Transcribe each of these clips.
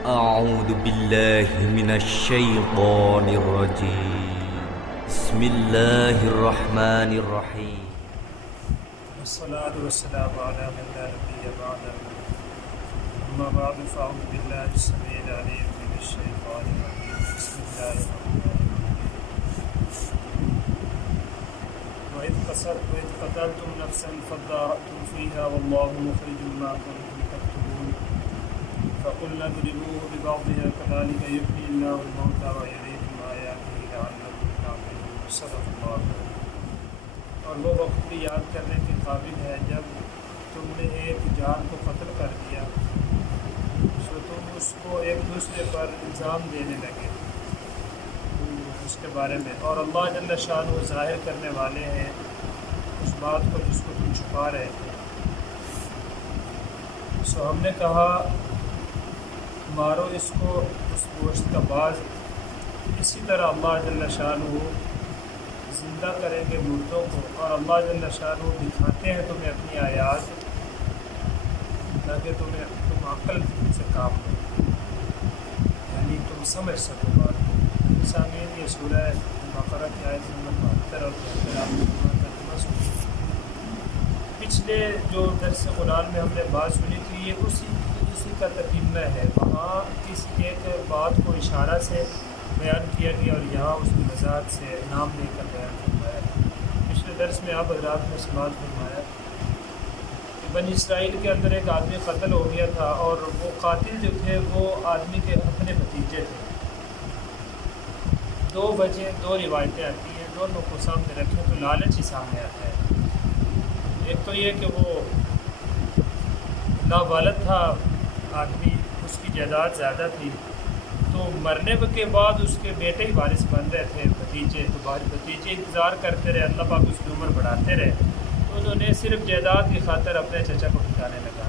أعوذ بالله من الشيطان الرجيم. بسم الله الرحمن الرحيم. والصلاة والسلام على من لا نبي بعده. أما بعد فأعوذ بالله السميع العليم من الشيطان الرجيم. بسم الله الرحمن الرحيم. وإذ قتلتم نفسا فادارأتم فيها والله مخرج ما كنتم تكتمون فقلنا اضربوه ببعضها كذلك يحيي الله الموتى ويريكم آياته لعلكم تعقلون. صدق اللہ. اور وہ وقت بھی یاد کرنے کے قابل ہے جب تم نے ایک جان کو قتل کر دیا تو تم اس کو ایک دوسرے پر الزام دینے لگے اس کے بارے میں، اور اللہ جل شانہ ظاہر کرنے والے ہیں اس بات کو جس کو تم چھپا رہے تھے. سو ہم نے کہا مارو اس کو، اس گوشت کا باز. اسی طرح اللہ جل شانہ زندہ کریں گے مردوں کو، اور اللہ جل شانہ دکھاتے ہیں تمہیں اپنی آیات تاکہ تم عقل سے کام لو، یعنی تم سمجھ سکو بات کو. سامعین، یہ سورہ بقرہ کی آیت نمبر 72 اور 73 آپ نے ترجمہ سنی. پچھلے جو درس قرآن میں ہم نے بات سنی تھی یہ اسی کا تتمہ ہے. وہاں کسی ایک بات کو اشارہ سے بیان کیا گیا اور یہاں اس کی وضاحت سے نام دے کر بیان فرمایا. پچھلے درس میں آپ حضرات نے سماعت فرمایا کہ بنی اسرائیل کے اندر ایک آدمی قتل ہو گیا تھا، اور وہ قاتل جو تھے وہ آدمی کے اپنے بھتیجے تھے. دو روایتیں آتی ہیں، دونوں کو سامنے رکھیں تو لالچ ہی سامنے آتا ہے. ایک تو یہ کہ وہ نابالغ تھا آدمی، اس کی جائیداد زیادہ تھی، تو مرنے کے بعد اس کے بیٹے ہی وارث بن رہے تھے، بھتیجے. تو بھتیجے انتظار کرتے رہے، اللہ پاک اس کی عمر بڑھاتے رہے، تو انہوں نے صرف جائیداد کی خاطر اپنے چچا کو ٹھکانے لگا.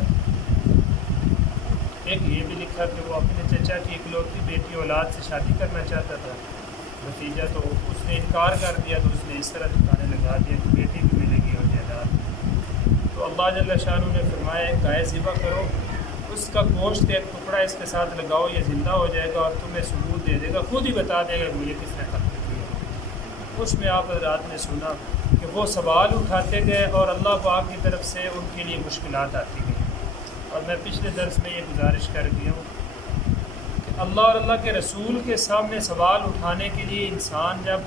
ایک یہ بھی لکھا کہ وہ اپنے چچا کی اکلوتی بیٹی اولاد سے شادی کرنا چاہتا تھا بھتیجا، تو اس نے انکار کر دیا، تو اس نے اس طرح ٹھکانے لگا دیا کہ بیٹی بھی ملے گی اور جائیداد. تو اللہ جل شانہ نے فرمایا ایک گائے ذبح کرو، اس کا گوشت ایک ٹکڑا اس کے ساتھ لگاؤ، یہ زندہ ہو جائے گا اور تمہیں ثبوت دے دے گا، خود ہی بتا دے گا مجھے کس نے قتل کیا. اس میں آپ حضرات نے سنا کہ وہ سوال اٹھاتے گئے اور اللہ پاک کی طرف سے ان کے لیے مشکلات آتی گئیں. اور میں پچھلے درس میں یہ گزارش کر دیا ہوں کہ اللہ اور اللہ کے رسول کے سامنے سوال اٹھانے کے لیے انسان جب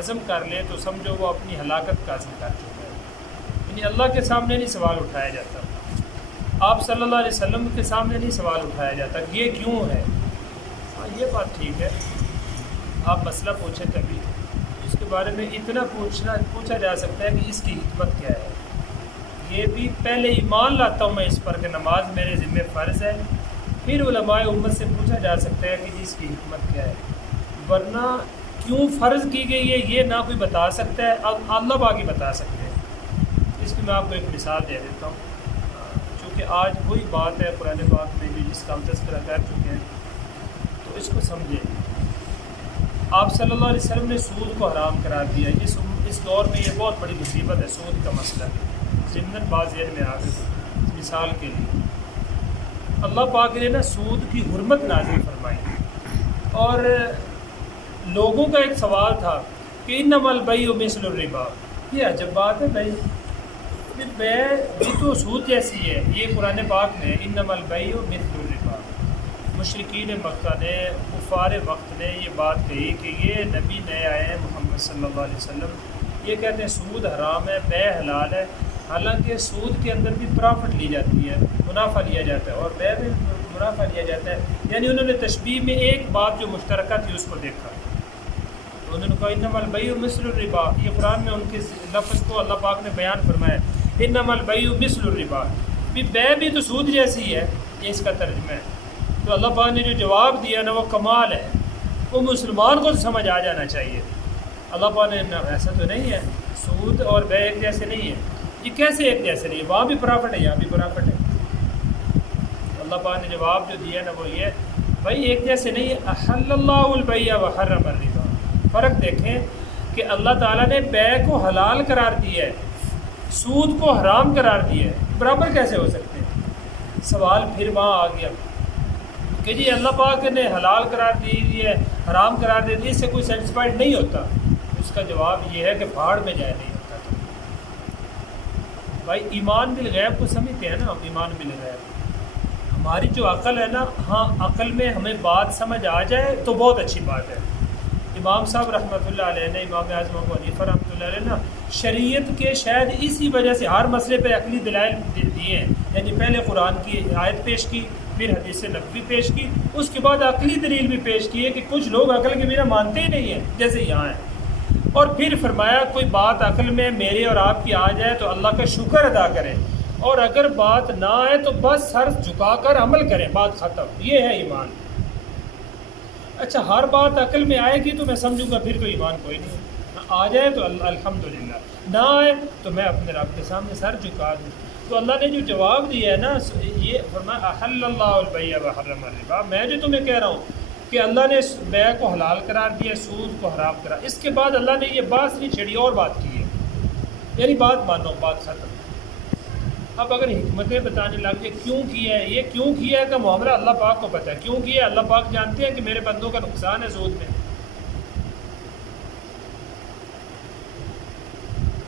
عزم کر لے تو سمجھو وہ اپنی ہلاکت کا عزم کر چکا ہے. یعنی اللہ کے سامنے نہیں سوال اٹھایا جاتا، آپ صلی اللہ علیہ وسلم کے سامنے نہیں سوال اٹھایا جاتا کہ یہ کیوں ہے. ہاں یہ بات ٹھیک ہے، آپ مسئلہ پوچھیں کبھی اس کے بارے میں اتنا پوچھا جا سکتا ہے کہ اس کی حکمت کیا ہے. یہ بھی پہلے ایمان لاتا ہوں میں اس پر کہ نماز میرے ذمہ فرض ہے، پھر علماء امت سے پوچھا جا سکتا ہے کہ اس کی حکمت کیا ہے. ورنہ کیوں فرض کی گئی ہے یہ نہ کوئی بتا سکتا ہے، اللہ باقی بتا سکتے ہیں. اس کی میں آپ کو ایک مثال دے دیتا ہوں کہ آج وہی بات ہے قرآن پاک میں جس کا ہم تذکرہ کر چکے ہیں، تو اس کو سمجھیں. آپ صلی اللہ علیہ وسلم نے سود کو حرام قرار دیا. اس دور میں یہ بہت بڑی مصیبت ہے سود کا مسئلہ. ضمن بعض ذہن میں آ گئی. مثال کے لیے اللہ پاک نے نا سود کی حرمت نازل فرمائی، اور لوگوں کا ایک سوال تھا کہ انما البیع مثل الربا. یہ عجب بات ہے بھائی، بے بھی تو سود جیسی ہے. یہ قرآن پاک میں انما البیع مثل الربا. مشرکین مکہ نے، کفار وقت نے یہ بات کہی کہ یہ نبی نئے آئے ہیں محمد صلی اللہ علیہ وسلم، یہ کہتے ہیں سود حرام ہے، بے حلال ہے. حالانکہ سود کے اندر بھی پرافٹ لی جاتی ہے، منافع لیا جاتا ہے، اور بے میں منافع لیا جاتا ہے. یعنی انہوں نے تشبیہ میں ایک بات جو مشترکہ تھی اس کو دیکھا، تو انہوں نے کہا انما البیع مثل الربا. یہ قرآن میں ان کے لفظ کو اللہ پاک نے بیان فرمایا انما البیع مثل الربا. بے بھی تو سود جیسی ہے، یہ اس کا ترجمہ ہے. تو اللہ پاک نے جو جواب دیا نا وہ کمال ہے، وہ مسلمان کو سمجھ آ جانا چاہیے. اللہ پاک نے ایسا تو نہیں ہے، سود اور بے ایک جیسے نہیں ہے. یہ کیسے ایک جیسے نہیں ہے؟ وہاں بھی پرافٹ ہے، یہاں بھی پرافٹ ہے. اللہ پاک نے جواب جو دیا نا وہ یہ بھائی ایک جیسے نہیں ہے. احل اللہ البیع وحرم الربا. فرق دیکھیں کہ اللہ تعالیٰ نے بے کو حلال قرار دیا ہے، سود کو حرام قرار دیا ہے، برابر کیسے ہو سکتے ہیں؟ سوال پھر وہاں آ گیا کہ جی اللہ پاک نے حلال قرار دی ہے، حرام قرار دے دی، اس سے کوئی سیٹسفائڈ نہیں ہوتا، اس کا جواب یہ ہے کہ بھاڑ میں جائے نہیں ہوتا۔ بھائی ایمان بالغیب کو سمجھتے ہیں نا ہم، ایمان بالغیب ہماری جو عقل ہے نا، ہاں عقل میں ہمیں بات سمجھ آ جائے تو بہت اچھی بات ہے۔ امام صاحب رحمۃ اللہ علیہ نے، امام اعظم ابو حنیفہ رحمۃ اللہ علیہ نا، شریعت کے شاید اسی وجہ سے ہر مسئلے پہ عقلی دلائل دیے ہیں، یعنی پہلے قرآن کی آیت پیش کی، پھر حدیث نبوی پیش کی، اس کے بعد عقلی دلیل بھی پیش کی ہے کہ کچھ لوگ عقل کے بنا مانتے ہی نہیں ہیں جیسے یہاں ہیں، اور پھر فرمایا کوئی بات عقل میں میرے اور آپ کی آ جائے تو اللہ کا شکر ادا کریں، اور اگر بات نہ آئے تو بس سر جھکا کر عمل کریں، بات ختم۔ یہ ہے ایمان۔ اچھا ہر بات عقل میں آئے گی تو میں سمجھوں گا پھر تو ایمان کوئی نہیں، آ جائے تو الحمدللہ، نہ آئے تو میں اپنے رب کے سامنے سر جھکا دوں۔ تو اللہ نے جو جواب دیا ہے نا، یہ فرمایا احل اللہ البیع وحرم الربا، میں جو تمہیں کہہ رہا ہوں کہ اللہ نے بیع کو حلال قرار دیا، سود کو حرام قرار، اس کے بعد اللہ نے یہ بات نہیں چھیڑی اور بات کی ہے، یعنی بات مانو، بات ختم۔ اب اگر حکمتیں بتانے لگ جائے کیوں کیا ہے، یہ کیوں کیا ہے کا معاملہ اللہ پاک کو پتہ ہے، کیوں کیا ہے اللہ پاک جانتے ہیں کہ میرے بندوں کا نقصان ہے سود میں۔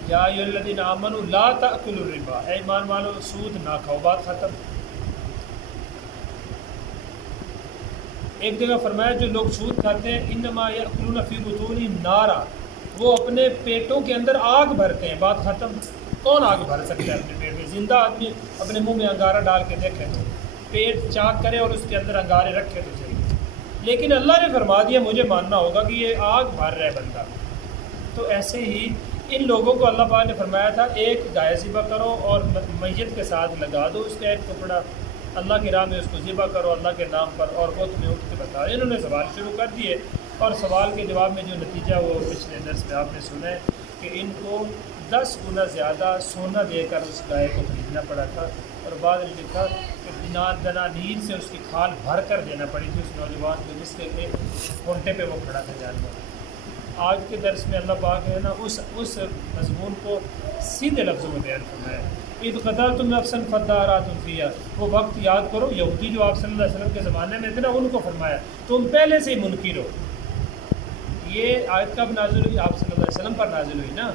یا ایھا الذین آمنوا لا تأکلوا الربا، اے ایمان والو سود نہ کھاؤ، بات ختم۔ ایک جگہ فرمایا جو لوگ سود کھاتے ہیں انما یأکلون فی بطونہم نارا، وہ اپنے پیٹوں کے اندر آگ بھرتے ہیں، بات ختم۔ کون آگ بھر سکتا ہے اپنے پیٹ میں؟ زندہ آدمی اپنے منہ میں انگارہ ڈال کے دیکھے تو، پیٹ چاک کرے اور اس کے اندر انگارے رکھے تو صحیح، لیکن اللہ نے فرما دیا مجھے ماننا ہوگا کہ یہ آگ بھر رہا ہے بندہ۔ تو ایسے ہی ان لوگوں کو اللہ پاک نے فرمایا تھا ایک گائے ذبح کرو اور میت کے ساتھ لگا دو اس کا ایک ٹکڑا، اللہ کی راہ میں اس کو ذبح کرو اللہ کے نام پر، اور وہ تمہیں اٹھ کے بتا۔ انہوں نے سوال شروع کر دیے، اور سوال کے جواب میں جو نتیجہ وہ پچھلے درس میں آپ نے سنا ہے کہ ان کو 10 گنا زیادہ سونا دے کر اس گائے کو خریدنا پڑا تھا، اور بعد میں لکھا کہ دنانیر سے اس کی کھال بھر کر دینا پڑی تھی اس نوجوان کو جس کے کھونٹے پہ وہ کھڑا تھا جانور۔ آج کے درس میں اللہ پاک ہے نا اس مضمون کو سیدھے لفظوں میں بیان فرمایا ہے۔ اذ قتلتم نفسا فادارأتم فیہا، وہ وقت یاد کرو یہودی جو آپ صلی اللہ علیہ وسلم کے زمانے میں تھے نا، ان کو فرمایا تم پہلے سے ہی منکر ہو۔ یہ آیت کب نازل ہوئی؟ آپ صلی اللہ علیہ وسلم پر نازل ہوئی نا،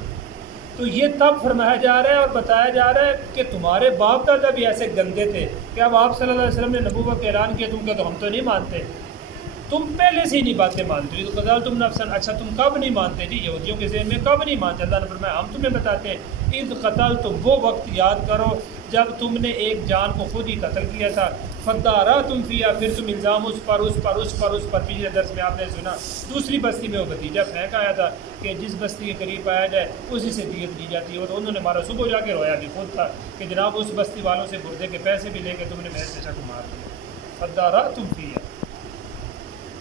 تو یہ تب فرمایا جا رہا ہے اور بتایا جا رہا ہے کہ تمہارے باپ دادا بھی ایسے گندے تھے کہ اب آپ صلی اللہ علیہ وسلم نے نبوت کا اعلان کیا، تم کہتے ہم تو نہیں مانتے، تم پہلے سے ہی نہیں باتیں مانتے ہو۔ قتلتم نفسا، اچھا تم کب نہیں مانتے جی؟ یہودیوں کے ذہن میں کب نہیں مانتے؟ اللہ نے فرمایا ہم تمہیں بتاتے ہیں، اذ قتلتم، وہ وقت یاد کرو جب تم نے ایک جان کو خود ہی قتل کیا تھا، فادارأتم فیہا، پھر تم الزام اس پر پچھلے درس میں آپ نے سنا دوسری بستی میں وہ بھتیجا پھینک آیا تھا کہ جس بستی کے قریب آیا جائے اسی سے دیت دی جاتی ہے، اور انہوں نے مارا، صبح جا کے رویا بھی خود تھا کہ جناب اس بستی والوں سے بردے کے پیسے بھی لے کے تم نے میرے چچا کو مار دیا۔ فادارأتم فیہا،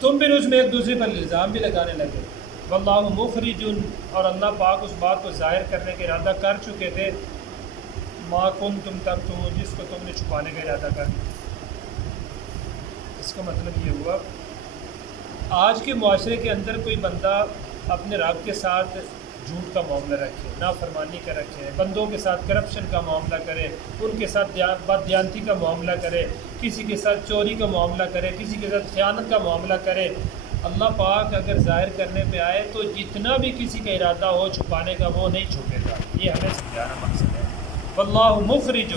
تم پھر اس میں ایک دوسرے پر الزام بھی لگانے لگے۔ واللہ مخرج، اور اللہ پاک اس بات کو ظاہر کرنے کا ارادہ کر چکے تھے، ما کنتم تکتمون، جس کو تم نے چھپانے کا ارادہ کر دیا۔ اس کا مطلب یہ ہوا آج کے معاشرے کے اندر کوئی بندہ اپنے رب کے ساتھ جھوٹ کا معاملہ رکھے، نافرمانی کا رکھے، بندوں کے ساتھ کرپشن کا معاملہ کرے، ان کے ساتھ بددیانتی کا معاملہ کرے، کسی کے ساتھ چوری کا معاملہ کرے، کسی کے ساتھ خیانت کا معاملہ کرے، اللہ پاک اگر ظاہر کرنے پہ آئے تو جتنا بھی کسی کا ارادہ ہو چھپانے کا وہ نہیں چھپے گا۔ یہ ہمیں سمجھانا مقصد ہے۔ واللہ مخرج،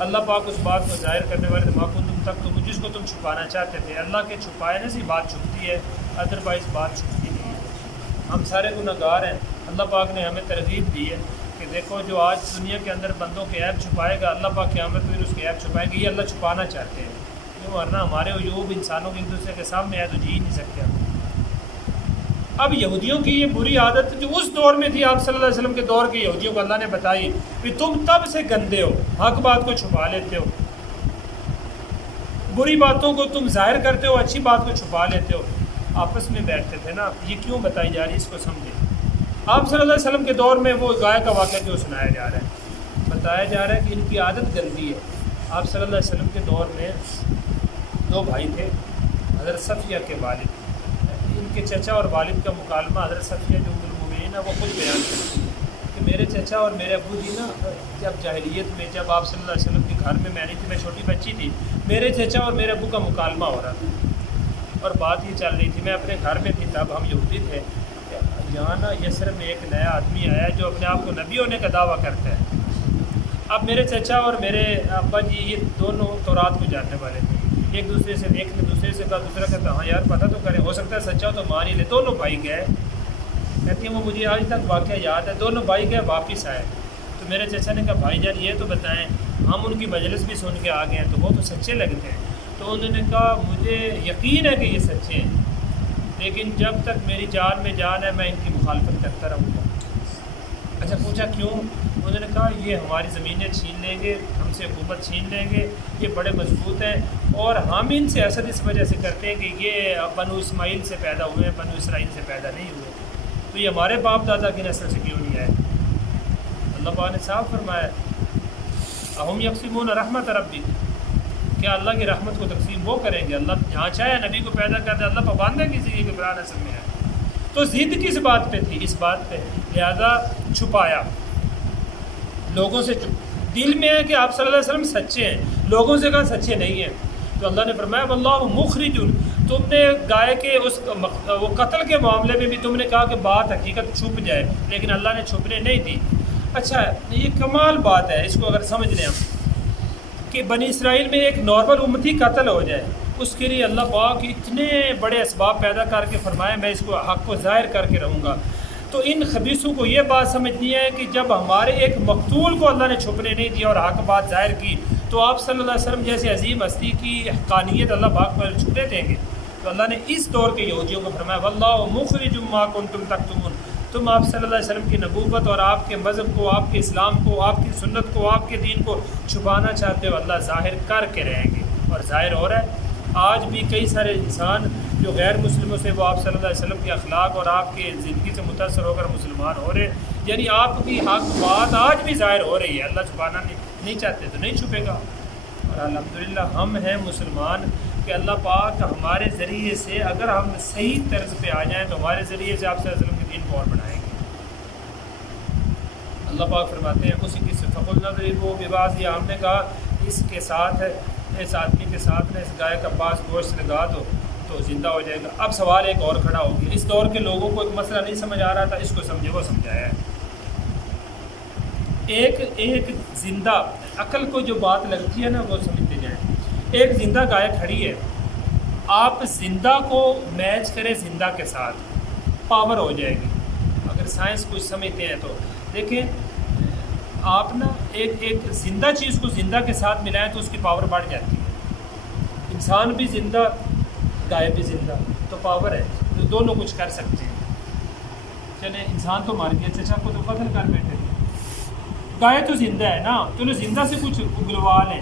اللہ پاک اس بات کو ظاہر کرنے والے ما کنتم تکتمون، جس کو تم چھپانا چاہتے تھے۔ اللہ کے چھپانے سے بات چھپتی ہے، ادروائز بات چھپتی نہیں ہے۔ ہم سارے گناہ گار ہیں، اللہ پاک نے ہمیں ترغیب دی ہے کہ دیکھو جو آج دنیا کے اندر بندوں کے عیب چھپائے گا، اللہ پاک قیامت میں اس کے عیب چھپائیں گے، یہ اللہ چھپانا چاہتے ہیں، کیوں؟ ورنہ ہمارے عیوب انسانوں کے ایک دوسرے کے سامنے ہے تو جی نہیں سکتے ہم۔ اب یہودیوں کی یہ بری عادت جو اس دور میں تھی، آپ صلی اللہ علیہ وسلم کے دور کے یہودیوں کو اللہ نے بتائی کہ تم تب سے گندے ہو، حق بات کو چھپا لیتے ہو، بری باتوں کو تم ظاہر کرتے ہو، اچھی بات کو چھپا لیتے ہو۔ آپس میں بیٹھتے تھے نا، یہ کیوں بتائی جا رہی ہے اس کو سمجھیں۔ آپ صلی اللہ علیہ وسلم کے دور میں وہ گائے کا واقعہ جو سنایا جا رہا ہے، بتایا جا رہا ہے کہ ان کی عادت گندی ہے۔ آپ صلی اللہ علیہ وسلم کے دور میں 2 بھائی تھے، حضرت صفیہ کے والد، ان کے چچا اور والد کا مکالمہ حضرت صفیہ جو ام المومنین ہے وہ خود بیان کرتی ہے کہ میرے چچا اور میرے ابو جی نا جب جاہلیت میں جب آپ صلی اللہ علیہ وسلم کے گھر میں نہیں تھی، میں چھوٹی بچی تھی، میرے چچا اور میرے ابو کا مکالمہ ہو رہا تھا اور بات یہ چل رہی تھی، میں اپنے گھر میں تھی، تب ہم یہودی تھے، یہاں نا یسرب میں ایک نیا آدمی آیا جو اپنے آپ کو نبی ہونے کا دعویٰ کرتا ہے۔ اب میرے چچا اور میرے ابا جی یہ دونوں تورات کو جاننے والے تھے، ایک دوسرے سے ایک نے دوسرے سے کہا، دوسرا کہتا ہاں یار پتہ تو کرے، ہو سکتا ہے سچا ہو تو مان ہی لے۔ دونوں بھائی گئے، کہتی ہیں وہ مجھے آج تک واقعہ یاد ہے، دونوں بھائی گئے واپس آئے تو میرے چچا نے کہا بھائی جان یہ تو بتائیں، ہم ان کی مجلس بھی سن کے آ گئے ہیں تو وہ تو سچے لگتے ہیں۔ تو انہوں نے کہا مجھے یقین ہے کہ یہ سچے ہیں، لیکن جب تک میری جان میں جان ہے میں ان کی مخالفت کرتا رہوں گا۔ اچھا پوچھا کیوں؟ انہوں نے کہا یہ ہماری زمینیں چھین لیں گے، ہم سے حکومت چھین لیں گے، یہ بڑے مضبوط ہیں، اور ہم ان سے حسد اس وجہ سے کرتے ہیں کہ یہ بنو اسماعیل سے پیدا ہوئے ہیں، بنو اسرائیل سے پیدا نہیں ہوئے، تو یہ ہمارے باپ دادا کی نسل سے کیوں نہیں آئے؟ اللہ پاک نے صاف فرمایا اہم یقسمون رحمت ربک، کیا اللہ کی رحمت کو تقسیم وہ کریں گے؟ اللہ جہاں چاہے نبی کو پیدا کر دے، اللہ پابند ہے کسی کی برا نسل میں ہے۔ تو ضد کس بات پہ تھی؟ اس بات پہ، لہذا چھپایا لوگوں سے، دل میں ہے کہ آپ صلی اللہ علیہ وسلم سچے ہیں، لوگوں سے کہا سچے نہیں ہیں۔ تو اللہ نے فرمایا واللہ مخرج، تم نے گائے کے اس وہ قتل کے معاملے میں بھی تم نے کہا کہ بات حقیقت چھپ جائے، لیکن اللہ نے چھپنے نہیں دی۔ اچھا یہ کمال بات ہے، اس کو اگر سمجھ لیں ہم کہ بنی اسرائیل میں ایک نارمل امتی قتل ہو جائے، اس کے لیے اللہ پاک اتنے بڑے اسباب پیدا کر کے فرمایا میں اس کو حق کو ظاہر کر کے رہوں گا۔ تو ان خبیثوں کو یہ بات سمجھنی ہے کہ جب ہمارے ایک مقتول کو اللہ نے چھپنے نہیں دیا اور حق بات ظاہر کی، تو آپ صلی اللہ علیہ وسلم جیسے عظیم ہستی کی حقانیت اللہ پاک پر چھپنے دیں گے؟ تو اللہ نے اس دور کے یہودیوں کو فرمایا واللہ مخرج ما کنتم تکتمون، تم آپ صلی اللہ علیہ وسلم کی نبوت اور آپ کے مذہب کو، آپ کے اسلام کو، آپ کی سنت کو، آپ کے دین کو چھپانا چاہتے ہو، اللہ ظاہر کر کے رہیں گے، اور ظاہر ہو رہا ہے۔ آج بھی کئی سارے انسان جو غیر مسلموں سے وہ آپ صلی اللہ علیہ وسلم کے اخلاق اور آپ کے زندگی سے متاثر ہو کر مسلمان ہو رہے، یعنی آپ کی حق بات آج بھی ظاہر ہو رہی ہے، اللہ چھپانا نہیں چاہتے تو نہیں چھپے گا۔ اور الحمدللہ ہم ہیں مسلمان کہ اللہ پاک ہمارے ذریعے سے اگر ہم صحیح طرز پہ آ جائیں تو ہمارے ذریعے سے آپ صلی اللہ علیہ وسلم کے دین کو اور بڑھائیں گے۔ اللہ پاک فرماتے ہیں اسی کی صفق النظر بباز، ہم نے کہا اس کے ساتھ اس آدمی کے ساتھ میں اس گائے کا پاس گوشت لگا دو تو زندہ ہو جائے گا۔ اب سوال ایک اور کھڑا ہو گیا، اس دور کے لوگوں کو ایک مسئلہ نہیں سمجھ آ رہا تھا، اس کو سمجھے، وہ سمجھایا ہے۔ ایک زندہ عقل کو جو بات لگتی ہے نا وہ سمجھتے جائیں۔ ایک زندہ گائے کھڑی ہے، آپ زندہ کو میچ کریں زندہ کے ساتھ، پاور ہو جائے گی۔ اگر سائنس کچھ سمجھتے ہیں تو دیکھیں آپ نا ایک زندہ چیز کو زندہ کے ساتھ ملائیں تو اس کی پاور بڑھ جاتی ہے۔ انسان بھی زندہ، گائے بھی زندہ، تو پاور ہے، تو دونوں کچھ کر سکتے ہیں۔ چلیں انسان تو مار گیا، چچا کو تو قتل کر بیٹھے، گائے تو زندہ ہے نا، چلو زندہ سے کچھ اگلوا لیں۔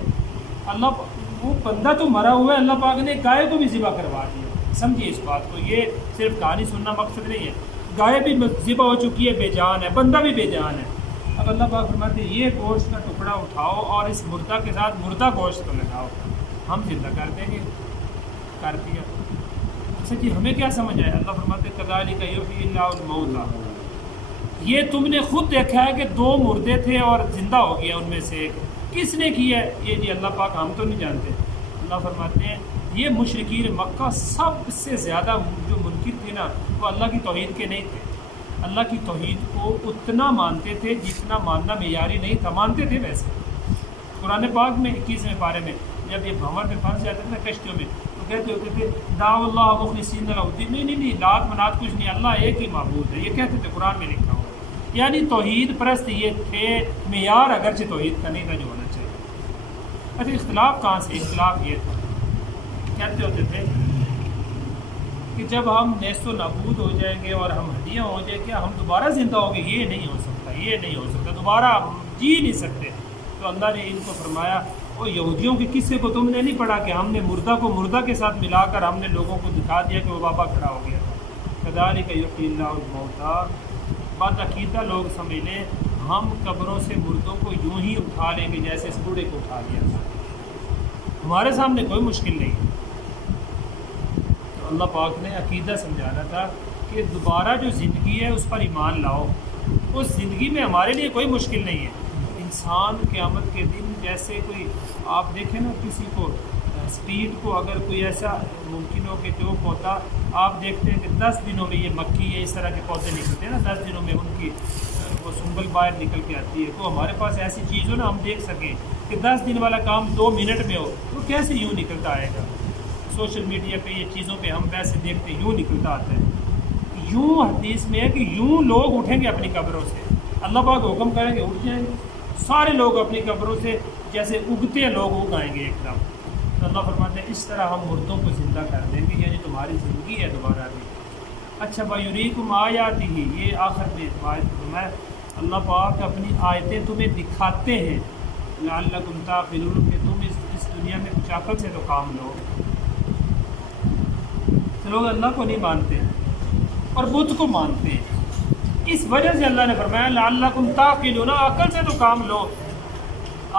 اللہ وہ بندہ تو مرا ہوا ہے، اللہ پاک نے گائے کو بھی ذبح کروا دیا۔ سمجھیے اس بات کو، یہ صرف کہانی سننا مقصد نہیں ہے، گائے بھی ذبح ہو چکی ہے، بے جان ہے، بندہ بھی بے جان ہے۔ اب اللہ پاک فرماتے ہیں یہ گوشت کا ٹکڑا اٹھاؤ اور اس مردہ کے ساتھ مردہ گوشت کو لگاؤ، ہم زندہ کر دیں گے۔ کر دیا۔ اچھا جی ہمیں کیا سمجھ آیا؟ اللہ فرماتے ہیں کذالک یحیی اللہ الموتیٰ، یہ تم نے خود دیکھا ہے کہ دو مردے تھے اور زندہ ہو گیا ان میں سے ایک، کس نے کیا ہے یہ؟ جی اللہ پاک ہم تو نہیں جانتے۔ اللہ فرماتے ہیں یہ مشرکین مکہ سب سے زیادہ جو منکر تھے نا وہ اللہ کی توحید کے نہیں تھے، اللہ کی توحید کو اتنا مانتے تھے جتنا ماننا معیاری نہیں تھا، مانتے تھے ویسے۔ قرآن پاک میں 21ویں پارے میں جب یہ بھنور میں پھنس جاتے تھے نا کشتیوں میں تو کہتے ہوتے تھے دعوا اللہ مخلصین لہ الدین، نہیں لات منات کچھ نہیں، اللہ ایک ہی معبود ہے، یہ کہتے تھے، قرآن میں لکھا ہوا ہے۔ یعنی توحید پرست یہ تھے، معیار اگرچہ توحید کا نہیں تھا جو ہونا چاہیے۔ اچھا اختلاف کہاں سے؟ اختلاف یہ تھا، کہتے ہوتے تھے کہ جب ہم نیست و نابود ہو جائیں گے اور ہم ہڈیاں ہو جائیں گے ہم دوبارہ زندہ ہوں گے، یہ نہیں ہو سکتا، یہ نہیں ہو سکتا، دوبارہ جی نہیں سکتے۔ تو اللہ نے ان کو فرمایا وہ یہودیوں کے قصے کو تم نے نہیں پڑھا کہ ہم نے مردہ کو مردہ کے ساتھ ملا کر ہم نے لوگوں کو دکھا دیا کہ وہ بابا کھڑا ہو گیا تھا۔ کذالک یحیی اللہ الموتیٰ، بات عقیدہ لوگ سمجھ لیں ہم قبروں سے مردوں کو یوں ہی اٹھا لیں گے جیسے اس بوڑھے کو اٹھا لیا تھا، ہمارے سامنے کوئی مشکل نہیں۔ تو اللہ پاک نے عقیدہ سمجھانا تھا کہ دوبارہ جو زندگی ہے اس پر ایمان لاؤ، اس زندگی میں ہمارے لیے کوئی مشکل نہیں ہے۔ انسان قیامت کے دن جیسے کوئی آپ دیکھیں نا کسی کو سپیڈ کو اگر کوئی ایسا ممکن ہو کہ جو پودا آپ دیکھتے ہیں کہ 10 دنوں میں یہ مکھی ہے اس طرح کے پودے نکلتے ہیں نا، 10 دنوں میں ان کی وہ سنبل باہر نکل کے آتی ہے، تو ہمارے پاس ایسی چیز ہو نا ہم دیکھ سکیں کہ 10 دن والا کام 2 منٹ میں ہو تو کیسے یوں نکلتا آئے گا۔ سوشل میڈیا پہ یہ چیزوں پہ ہم ویسے دیکھتے ہیں یوں نکلتا آتا ہے۔ یوں حدیث میں ہے کہ یوں لوگ اٹھیں گے اپنی قبروں سے، اللہ پاک حکم کریں گے اٹھ جائیں گے سارے لوگ اپنی قبروں سے، جیسے اگتے لوگ اگ آئیں گے ایک دم۔ تو اللہ فرماتے ہیں اس طرح ہم مردوں کو زندہ کر دیں گے، یعنی تمہاری زندگی ہے دوبارہ بھی۔ اچھا وَيُرِيكُمْ آيَاتِهِ، یہ آخر میں آیت میں اللہ پاک اپنی آیتیں تمہیں دکھاتے ہیں، لعلکم تعقلون، کہ تم اس دنیا میں کچھ عقل سے تو کام لو۔ تو لوگ اللہ کو نہیں مانتے اور بت کو مانتے ہیں، اس وجہ سے اللہ نے فرمایا لعلکم تعقلون، عقل سے تو کام لو۔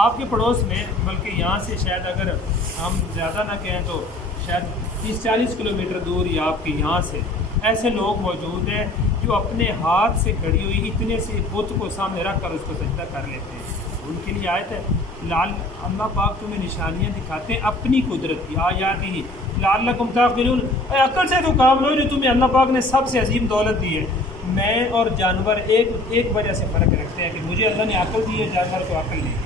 آپ کے پڑوس میں، بلکہ یہاں سے شاید اگر ہم زیادہ نہ کہیں تو شاید 30-40 کلومیٹر دور یا آپ کے یہاں سے ایسے لوگ موجود ہیں جو اپنے ہاتھ سے گھڑی ہوئی اتنے سے بت کو سامنے رکھ کر اس کو سجدہ کر لیتے ہیں۔ ان کے لیے آیت ہے اللہ پاک تمہیں نشانیاں دکھاتے ہیں اپنی قدرت کی، آیاتہ لعلکم تعقلون، عقل سے تو کام لو جو تمہیں اللہ پاک نے سب سے عظیم دولت دی ہے۔ میں اور جانور ایک وجہ سے فرق رکھتے ہیں کہ مجھے اللہ نے عقل دی ہے، جانور کو عقل نہیں۔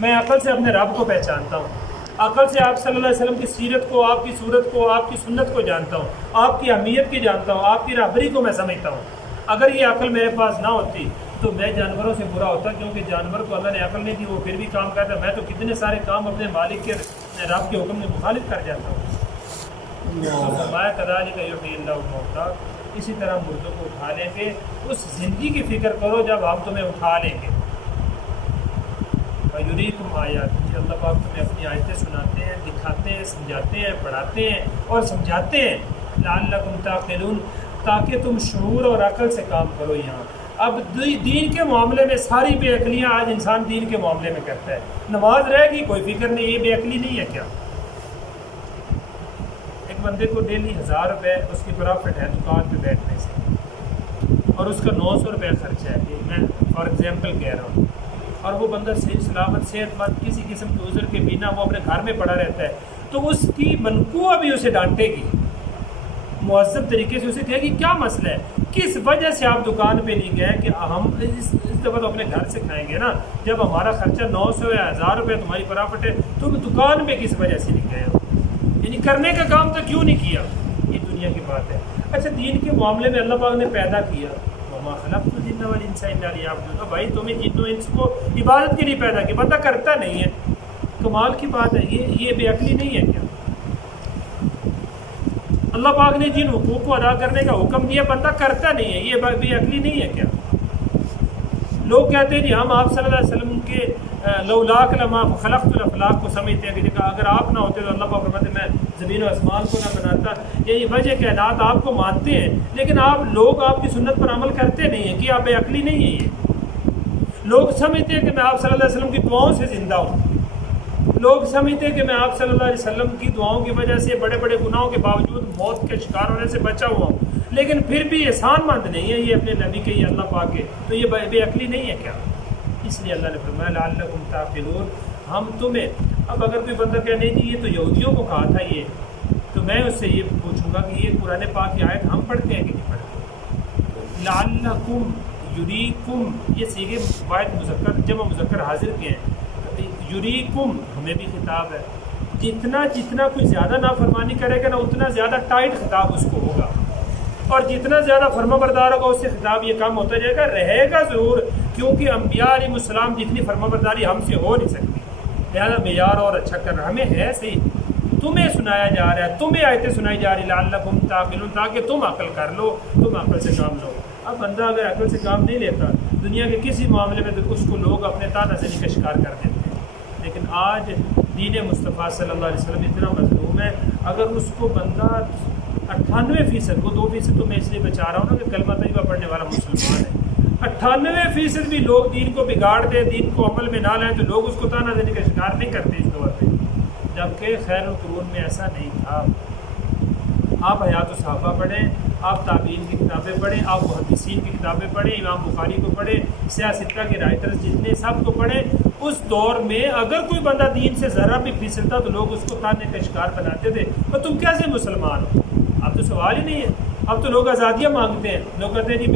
میں عقل سے اپنے رب کو پہچانتا ہوں، عقل سے آپ صلی اللہ علیہ وسلم کی سیرت کو، آپ کی صورت کو، آپ کی سنت کو جانتا ہوں، آپ کی اہمیت کی جانتا ہوں، آپ کی رہبری کو میں سمجھتا ہوں۔ اگر یہ عقل میرے پاس نہ ہوتی تو میں جانوروں سے برا ہوتا، کیونکہ جانور کو اللہ نے عقل نہیں دی، وہ پھر بھی کام کرتا، میں تو کتنے سارے کام اپنے مالک کے رب کے حکم میں مخالف کر جاتا ہوں۔ تو فرمایا کذالک یحیی اللہ الموتیٰ، اسی طرح مردوں کو اٹھا لیں گے۔ اس زندگی کی فکر کرو جب ہم تمہیں اٹھا لیں گے۔ وَيُرِيكُمْ آیاتہ، اللہ پاک تمہیں اپنی آیتیں سناتے ہیں، دکھاتے ہیں، سمجھاتے ہیں، پڑھاتے ہیں اور سمجھاتے ہیں، لعلکم تعقلون، تاکہ تم شعور اور عقل سے کام کرو۔ یہاں اب دین کے معاملے میں ساری بے عقلیاں آج انسان دین کے معاملے میں کرتا ہے۔ نماز رہے گی کوئی فکر نہیں، یہ بے عقلی نہیں ہے کیا؟ ایک بندے کو ڈیلی 1000 روپے اس کی پرافٹ ہے دکان پہ بیٹھنے سے، اور اس کا 900 روپے خرچہ ہے، میں فار ایگزامپل کہہ رہا ہوں، اور وہ بندہ صحیح سلامت صحت مند کسی قسم کے عذر کے بنا وہ اپنے گھر میں پڑا رہتا ہے، تو اس کی منقوہ بھی اسے ڈانٹے گی، مہذب طریقے سے اسے کہے گی کیا مسئلہ ہے، کس وجہ سے آپ دکان پہ نہیں گئے کہ ہم اس دفعہ تو اپنے گھر سے کھائیں گے نا، جب ہمارا خرچہ 900 یا 1000 روپے تمہاری پرافٹ ہے، تم دکان پہ کس وجہ سے نہیں گئے ہو؟ یعنی کرنے کا کام تو کیوں نہیں کیا؟ یہ دنیا کی بات ہے۔ اچھا دین کے معاملے میں اللہ پاک نے پیدا کیا، وما خلقت الجن والانس الا لیعبدون، بھائی تمہیں جن و انس کو عبادت کے لیے پیدا کیا، بندہ کرتا نہیں ہے، کمال کی بات ہے، یہ بے عقلی نہیں ہے کیا؟ اللہ پاک نے جن حقوق کو ادا کرنے کا حکم دیا بندہ کرتا نہیں ہے، یہ بے عقلی نہیں ہے کیا؟ لوگ کہتے ہیں جی ہم آپ صلی اللہ علیہ وسلم کے لولاک لما خلقت الافلاق کو سمجھتے ہیں کہ اگر آپ نہ ہوتے تو اللہ پاک فرماتے میں زمین و آسمان کو نہ بناتا، یہی وجہ کائنات آپ کو مانتے ہیں لیکن آپ لوگ آپ کی سنت پر عمل کرتے نہیں ہیں، کہ آپ بے عقلی نہیں ہے۔ یہ لوگ سمجھتے ہیں کہ میں آپ صلی اللہ علیہ وسلم کی دعاؤں سے زندہ ہوں، لوگ سمجھتے ہیں کہ میں آپ صلی اللہ علیہ وسلم کی دعاؤں کی وجہ سے بڑے بڑے گناہوں کے باوجود موت کے شکار ہونے سے بچا ہوا ہوں، لیکن پھر بھی احسان مند نہیں ہے یہ اپنے نبی کے، یہ اللہ پاک کے، تو یہ بے عقلی نہیں ہے کیا؟ اس لیے اللہ نے فرمایا لعلکم تعقلون، ہم تمہیں، اب اگر کوئی بندہ کہے نہیں جی یہ تو یہودیوں کو کہا تھا یہ، تو میں اس سے یہ پوچھوں گا کہ یہ قرآن پاک کی آیت ہم پڑھتے ہیں کہ نہیں پڑھتے؟ لعلکم، یریکم، یہ صیغے واحد مذکر جمع مذکر حاضر کے ہیں، یریکم ہمیں بھی خطاب ہے، جتنا کوئی زیادہ نافرمانی کرے گا نا اتنا زیادہ ٹائٹ خطاب اس کو ہوگا، اور جتنا زیادہ فرما بردار ہوگا اس سے خطاب یہ کم ہوتا جائے گا، رہے گا ضرور، کیونکہ انبیاء علیہ السلام جتنی فرما برداری ہم سے ہو نہیں سکتی، لہٰذا معیار اور اچھا کرنا ہمیں ہے صحیح، تمہیں سنایا جا رہا ہے، تمہیں آیتیں سنائی جا رہی لعلکم تعقلون، تاکہ تم عقل کر لو، تم عقل سے کام لو۔ اب بندہ اگر عقل سے کام نہیں لیتا دنیا کے کسی معاملے میں تو اس کو لوگ اپنے تانہ زنی کا شکار کر دیتے ہیں، لیکن آج دین مصطفیٰ صلی اللہ علیہ وسلم اتنا مظلوم ہے، اگر اس کو بندہ 98% کو 2% تو میں اس لیے بچا رہا ہوں نا کہ کلمہ طیبہ پڑھنے والا مسلمان ہے، 98% بھی لوگ دین کو بگاڑ دیں، دین کو عمل میں نہ لائیں تو لوگ اس کو تانا دینے کا شکار نہیں کرتے اس دور میں، جبکہ خیر القرون میں ایسا نہیں تھا۔ آپ حیات الصحابہ پڑھیں، آپ تابعین کی کتابیں پڑھیں، آپ محدثین کی کتابیں پڑھیں، امام بخاری کو پڑھیں، سیاستہ کے رائٹرز جتنے سب کو پڑھیں. اس دور میں اگر کوئی بندہ دین سے ذرا بھی پھسلتا تو لوگ اس کو تانے کا شکار بناتے تھے. اور تم کیسے مسلمان ہو؟ اب تو سوال ہی نہیں ہے. اب تو لوگ آزادیاں مانگتے ہیں. لوگ کہتے ہیں جی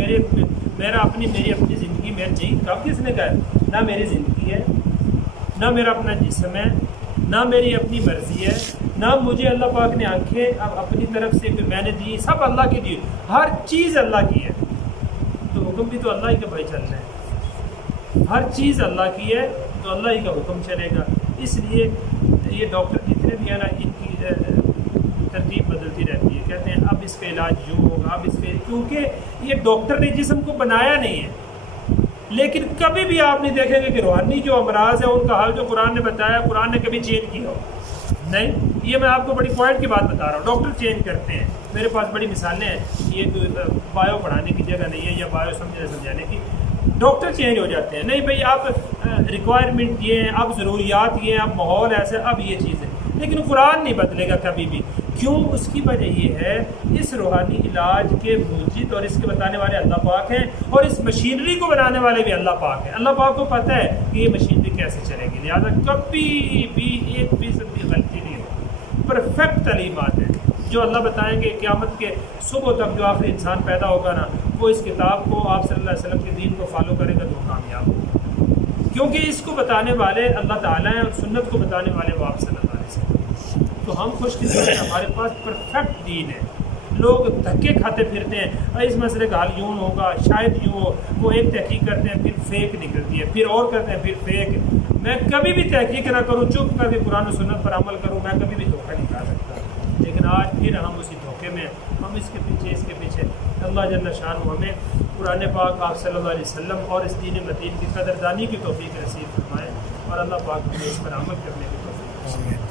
میری اپنی زندگی میں جی کب کس نے کہا؟ نہ میری زندگی ہے، نہ میرا اپنا جسم ہے، نہ میری اپنی مرضی ہے، نہ مجھے اللہ پاک نے آنکھیں اپنی طرف سے میں نے دی. سب اللہ کی دی، ہر چیز اللہ کی ہے. تو حکم بھی تو اللہ ہی کا بھائی چلنا ہے. ہر چیز اللہ کی ہے تو اللہ ہی کا حکم چلے گا. اس لیے یہ ڈاکٹر جتنے بھی ہیں نا ان کی ترتیب بدلتی رہتی ہے. کہتے ہیں اب اس کا علاج یوں ہوگا، اب اس پہ، کیونکہ یہ ڈاکٹر نے جسم کو بنایا نہیں ہے. لیکن کبھی بھی آپ نہیں دیکھیں گے کہ روحانی جو امراض ہے ان کا حل جو قرآن نے بتایا قرآن نے کبھی چینج کیا ہو. نہیں، یہ میں آپ کو بڑی پوائنٹ کی بات بتا رہا ہوں. ڈاکٹر چینج کرتے ہیں. میرے پاس بڑی مثالیں ہیں. یہ بایو پڑھانے کی جگہ نہیں ہے یا بایو سمجھانے کی. ڈاکٹر چینج ہو جاتے ہیں. نہیں بھائی اب ریکوائرمنٹ یہ ہیں، اب ضروریات یہ ہیں، اب ماحول ایسا، اب یہ چیزیں. لیکن قرآن نہیں بدلے گا کبھی بھی. کیوں؟ اس کی وجہ یہ ہے اس روحانی علاج کے موجد اور اس کے بتانے والے اللہ پاک ہیں، اور اس مشینری کو بنانے والے بھی اللہ پاک ہیں. اللہ پاک کو پتہ ہے کہ یہ مشینری کیسے چلے گی. لہٰذا کبھی بھی 1% کی غلطی نہیں ہو. پرفیکٹ تعلیمات ہیں جو اللہ بتائیں گے. قیامت کے صبح تک جو آخری انسان پیدا ہوگا نا، وہ اس کتاب کو، آپ صلی اللہ علیہ وسلم کے دین کو فالو کرے گا تو وہ کامیاب ہوگا. کیونکہ اس کو بتانے والے اللہ تعالیٰ ہیں اور سنت کو بتانے والے وہ آپ صلی اللہ علیہ وسلم. تو ہم خوش قسمت ہیں، ہمارے پاس پرفیکٹ دین ہے. لوگ دھکے کھاتے پھرتے ہیں، اس مسئلے کا حل یوں ہوگا، شاید یوں ہو. وہ ایک تحقیق کرتے ہیں پھر فیک نکلتی ہے، پھر اور کرتے ہیں پھر فیک. میں کبھی بھی تحقیق نہ کروں، چپ کر کے قرآن و سنت پر عمل کروں، میں کبھی بھی دھوکہ نہیں کھا سکتا. لیکن آج پھر ہم اسی دھوکے میں، ہم اس کے پیچھے. اللہ جل شانہ ہمیں قرآن پاک آپ صلی اللہ علیہ وسلم اور اس دین متین کی قدردانی کی توفیق نصیب فرمائے، اور اللہ پاک ہمیں اس پر عمل کرنے کی توفیق.